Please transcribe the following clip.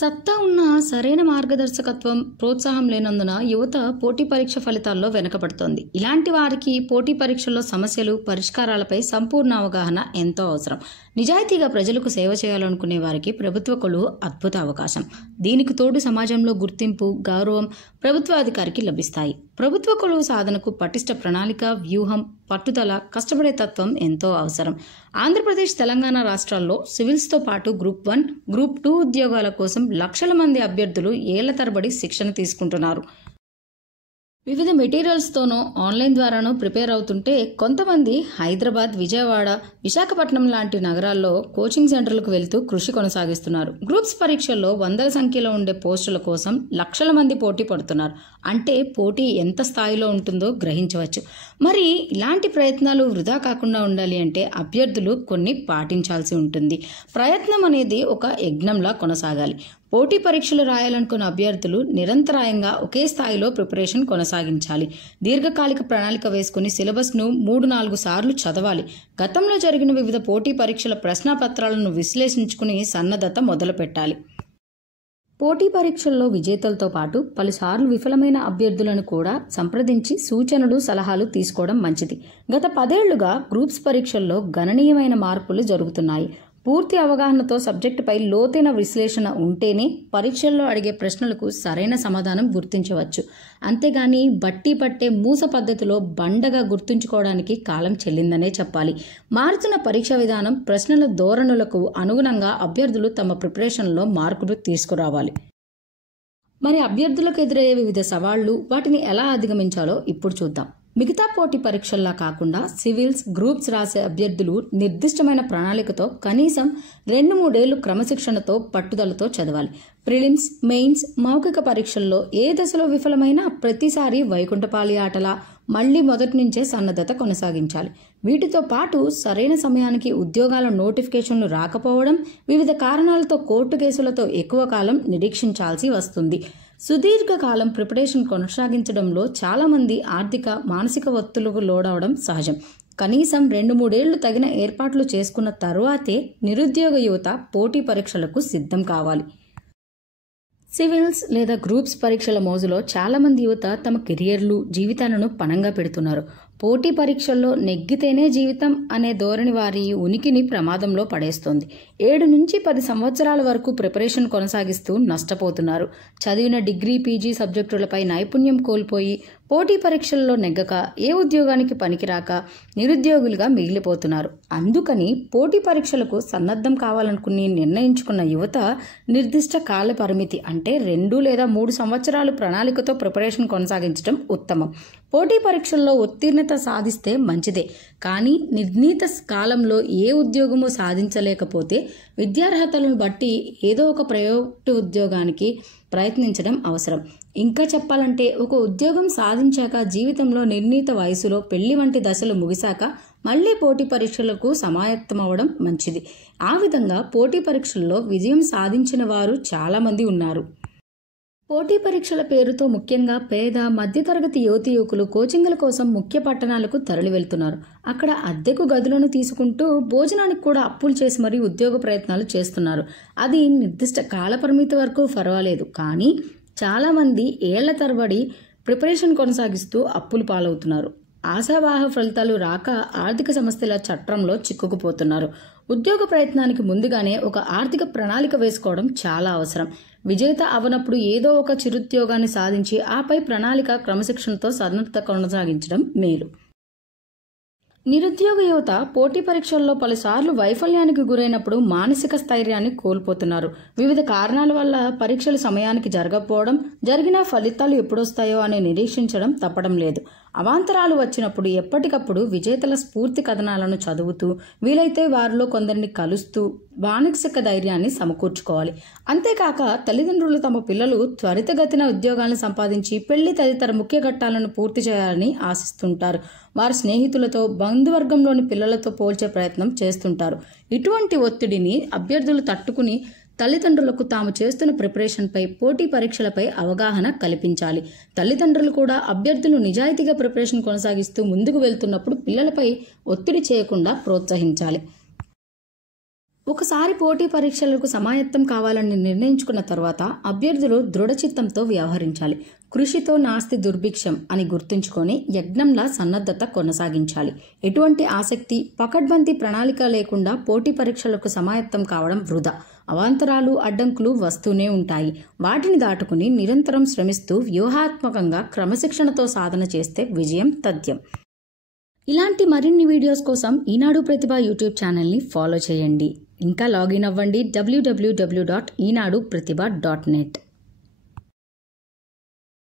సత్తా ఉన్న సరైన మార్గదర్శకత్వం, ప్రోత్సాహం లేనందున యువత పోటీ పరీక్ష ఫలితాల్లో వెనుకబడుతోంది. ఇలాంటి వారికి పోటీ పరీక్షల్లో సమస్యలు, పరిష్కారాలపై సంపూర్ణ అవగాహన ఎంతో అవసరం. నిజాయితీగా ప్రజలకు సేవ చేయాలనుకునే వారికి ప్రభుత్వ కొలువు అద్భుత అవకాశం. దీనికి తోడు సమాజంలో గుర్తింపు, గౌరవం ప్రభుత్వాధికారికి లభిస్తాయి. ప్రభుత్వ కొలువు సాధనకు పటిష్ట ప్రణాళిక, వ్యూహం, పట్టుదల, కష్టపడే తత్వం ఎంతో అవసరం. ఆంధ్రప్రదేశ్, తెలంగాణ రాష్ట్రాల్లో సివిల్స్తో పాటు గ్రూప్ 1, గ్రూప్ 2 ఉద్యోగాల కోసం లక్షల మంది అభ్యర్థులు ఏళ్ల తరబడి శిక్షణ తీసుకుంటున్నారు. వివిధ మెటీరియల్స్తోనో ఆన్లైన్ ద్వారానో ప్రిపేర్ అవుతుంటే కొంతమంది హైదరాబాద్, విజయవాడ, విశాఖపట్నం లాంటి నగరాల్లో కోచింగ్ సెంటర్లకు వెళ్తూ కృషి కొనసాగిస్తున్నారు. గ్రూప్స్ పరీక్షల్లో వందల సంఖ్యలో ఉండే పోస్టుల కోసం లక్షల మంది పోటీ పడుతున్నారు. అంటే పోటీ ఎంత స్థాయిలో ఉంటుందో గ్రహించవచ్చు. మరి ఇలాంటి ప్రయత్నాలు వృధా కాకుండా ఉండాలి అంటే అభ్యర్థులు కొన్ని పాటించాల్సి ఉంటుంది. ప్రయత్నం అనేది ఒక యజ్ఞంలా కొనసాగాలి. పోటీ పరీక్షలు రాయాలనుకున్న అభ్యర్థులు నిరంతరాయంగా ఒకే స్థాయిలో ప్రిపరేషన్ కొనసాగించాలి. దీర్ఘకాలిక ప్రణాళిక వేసుకుని సిలబస్ను 3-4 సార్లు చదవాలి. గతంలో జరిగిన వివిధ పోటీ పరీక్షల ప్రశ్నాపత్రాలను విశ్లేషించుకుని సన్నద్ధత మొదలుపెట్టాలి. పోటీ పరీక్షల్లో విజేతలతో పాటు పలుసార్లు విఫలమైన అభ్యర్థులను కూడా సంప్రదించి సూచనలు, సలహాలు తీసుకోవడం మంచిది. గత 10 ఏళ్లుగా గ్రూప్స్ పరీక్షల్లో గణనీయమైన మార్పులు జరుగుతున్నాయి. పూర్తి అవగాహనతో సబ్జెక్టుపై లోతైన విశ్లేషణ ఉంటేనే పరీక్షల్లో అడిగే ప్రశ్నలకు సరైన సమాధానం గుర్తించవచ్చు. అంతేగాని బట్టి పట్టే మూస పద్ధతిలో బండగా గుర్తుంచుకోవడానికి కాలం చెల్లిందనే చెప్పాలి. మారుతున్న పరీక్ష విధానం, ప్రశ్నల ధోరణులకు అనుగుణంగా అభ్యర్థులు తమ ప్రిపరేషన్లో మార్పులు తీసుకురావాలి. మరి అభ్యర్థులకు ఎదురయ్యే వివిధ సవాళ్లు, వాటిని ఎలా అధిగమించాలో ఇప్పుడు చూద్దాం. మిగతా పోటీ పరీక్షల్లా కాకుండా సివిల్స్, గ్రూప్స్ రాసే అభ్యర్థులు నిర్దిష్టమైన ప్రణాళికతో కనీసం 2-3 ఏళ్లు క్రమశిక్షణతో, పట్టుదలతో చదవాలి. ప్రిలిమ్స్, మెయిన్స్, మౌఖిక పరీక్షల్లో ఏ దశలో విఫలమైనా ప్రతిసారి వైకుంఠపాళి ఆటలా మళ్లీ మొదటి నుంచే సన్నద్ధత కొనసాగించాలి. వీటితో పాటు సరైన సమయానికి ఉద్యోగాల నోటిఫికేషన్లు రాకపోవడం, వివిధ కారణాలతో కోర్టు కేసులతో ఎక్కువ కాలం నిరీక్షించాల్సి వస్తుంది. సుదీర్ఘకాలం ప్రిపరేషన్ కొనసాగించడంలో చాలామంది ఆర్థిక, మానసిక ఒత్తిళ్లకు లోడవడం సహజం. కనీసం 2-3 ఏళ్లు తగిన ఏర్పాట్లు చేసుకున్న తరువాతే నిరుద్యోగ యువత పోటీ పరీక్షలకు సిద్ధం కావాలి. సివిల్స్ లేదా గ్రూప్స్ పరీక్షల మోజులో చాలామంది యువత తమ కెరియర్లు, జీవితాలను పణంగా పెడుతున్నారు. పోటీ పరీక్షల్లో నెగ్గితేనే జీవితం అనే ధోరణి వారి ఉనికిని ప్రమాదంలో పడేస్తోంది. 7-10 సంవత్సరాల వరకు ప్రిపరేషన్ కొనసాగిస్తూ నష్టపోతున్నారు. చదివిన డిగ్రీ, పీజీ సబ్జెక్టులపై నైపుణ్యం కోల్పోయి పోటీ పరీక్షల్లో నెగ్గక, ఏ ఉద్యోగానికి పనికిరాక నిరుద్యోగులుగా మిగిలిపోతున్నారు. అందుకని పోటీ పరీక్షలకు సన్నద్ధం కావాలనుకుని నిర్ణయించుకున్న యువత నిర్దిష్ట కాల పరిమితి అంటే 2 లేదా 3 సంవత్సరాలు ప్రణాళికతో ప్రిపరేషన్ కొనసాగించడం ఉత్తమం. పోటీ పరీక్షల్లో ఉత్తీర్ణత సాధిస్తే మంచిదే, కానీ నిర్ణీత కాలంలో ఏ ఉద్యోగము సాధించలేకపోతే విద్యార్హతలను బట్టి ఏదో ఒక ప్రైవేటు ఉద్యోగానికి ప్రయత్నించడం అవసరం. ఇంకా చెప్పాలంటే ఒక ఉద్యోగం సాధించాక జీవితంలో నిర్ణీత వయసులో పెళ్లి వంటి దశలు ముగిశాక మళ్లీ పోటీ పరీక్షలకు సమాయత్తమవడం మంచిది. ఆ విధంగా పోటీ పరీక్షల్లో విజయం సాధించిన వారు చాలామంది ఉన్నారు. పోటీ పరీక్షల పేరుతో ముఖ్యంగా పేద, మధ్యతరగతి యువతీ యువకులు కోచింగ్ల కోసం ముఖ్య పట్టణాలకు తరలి వెళ్తున్నారు. అక్కడ అద్దెకు గదులను తీసుకుంటూ భోజనానికి కూడా అప్పులు చేసి మరీ ఉద్యోగ ప్రయత్నాలు చేస్తున్నారు. అది నిర్దిష్ట కాల పరిమితి వరకు పర్వాలేదు, కానీ చాలామంది ఏళ్ల తరబడి ప్రిపరేషన్ కొనసాగిస్తూ అప్పులు పాలవుతున్నారు. ఆశావాహ ఫలితాలు రాక ఆర్థిక సమస్యల చట్రంలో చిక్కుకుపోతున్నారు. ఉద్యోగ ప్రయత్నానికి ముందుగానే ఒక ఆర్థిక ప్రణాళిక వేసుకోవడం చాలా అవసరం. విజేత అవనప్పుడు ఏదో ఒక చిరుద్యోగాన్ని సాధించి ఆపై ప్రణాళిక, క్రమశిక్షణతో సన్నద్ధత కొనసాగించడం మేలు. నిరుద్యోగ యువత పోటీ పరీక్షల్లో పలుసార్లు వైఫల్యానికి గురైనప్పుడు మానసిక స్థైర్యాన్ని కోల్పోతున్నారు. వివిధ కారణాల వల్ల పరీక్షలు సమయానికి జరగకపోవడం, జరిగిన ఫలితాలు ఎప్పుడొస్తాయో అని నిరీక్షించడం తప్పడం లేదు. అవాంతరాలు వచ్చినప్పుడు ఎప్పటికప్పుడు విజేతల స్ఫూర్తి కథనాలను చదువుతూ, వీలైతే వారిలో కొందరిని కలుస్తూ మానసిక ధైర్యాన్ని సమకూర్చుకోవాలి. అంతేకాక తల్లిదండ్రులు తమ పిల్లలు త్వరితగతిన ఉద్యోగాలను సంపాదించి పెళ్లి తదితర ముఖ్య ఘట్టాలను పూర్తి చేయాలని ఆశిస్తుంటారు. వారి స్నేహితులతో, బంధువర్గంలోని పిల్లలతో పోల్చే ప్రయత్నం చేస్తుంటారు. ఇటువంటి ఒత్తిడిని అభ్యర్థులు తట్టుకుని తల్లిదండ్రులకు తాము చేస్తున్న ప్రిపరేషన్పై, పోటీ పరీక్షలపై అవగాహన కల్పించాలి. తల్లిదండ్రులు కూడా అభ్యర్థులు నిజాయితీగా ప్రిపరేషన్ కొనసాగిస్తూ ముందుకు వెళ్తున్నప్పుడు పిల్లలపై ఒత్తిడి చేయకుండా ప్రోత్సహించాలి. ఒకసారి పోటీ పరీక్షలకు సమాయత్తం కావాలని నిర్ణయించుకున్న తర్వాత అభ్యర్థులు దృఢచిత్తంతో వ్యవహరించాలి. కృషితో నాస్తి దుర్భిక్షం అని గుర్తుంచుకొని యజ్ఞంలా సన్నద్ధత కొనసాగించాలి. ఎటువంటి ఆసక్తి, పకడ్బందీ ప్రణాళిక లేకుండా పోటీ పరీక్షలకు సమాయత్తం కావడం వృధా. అవాంతరాలు, అడ్డంకులు వస్తూనే ఉంటాయి. వాటిని దాటుకుని నిరంతరం శ్రమిస్తూ వ్యూహాత్మకంగా క్రమశిక్షణతో సాధన చేస్తే విజయం తథ్యం. ఇలాంటి మరిన్ని వీడియోస్ కోసం ఈనాడు ప్రతిభ యూట్యూబ్ ఛానల్ని ఫాలో చేయండి. ఇంకా లాగిన్ అవ్వండి www.eenadupratiba.net.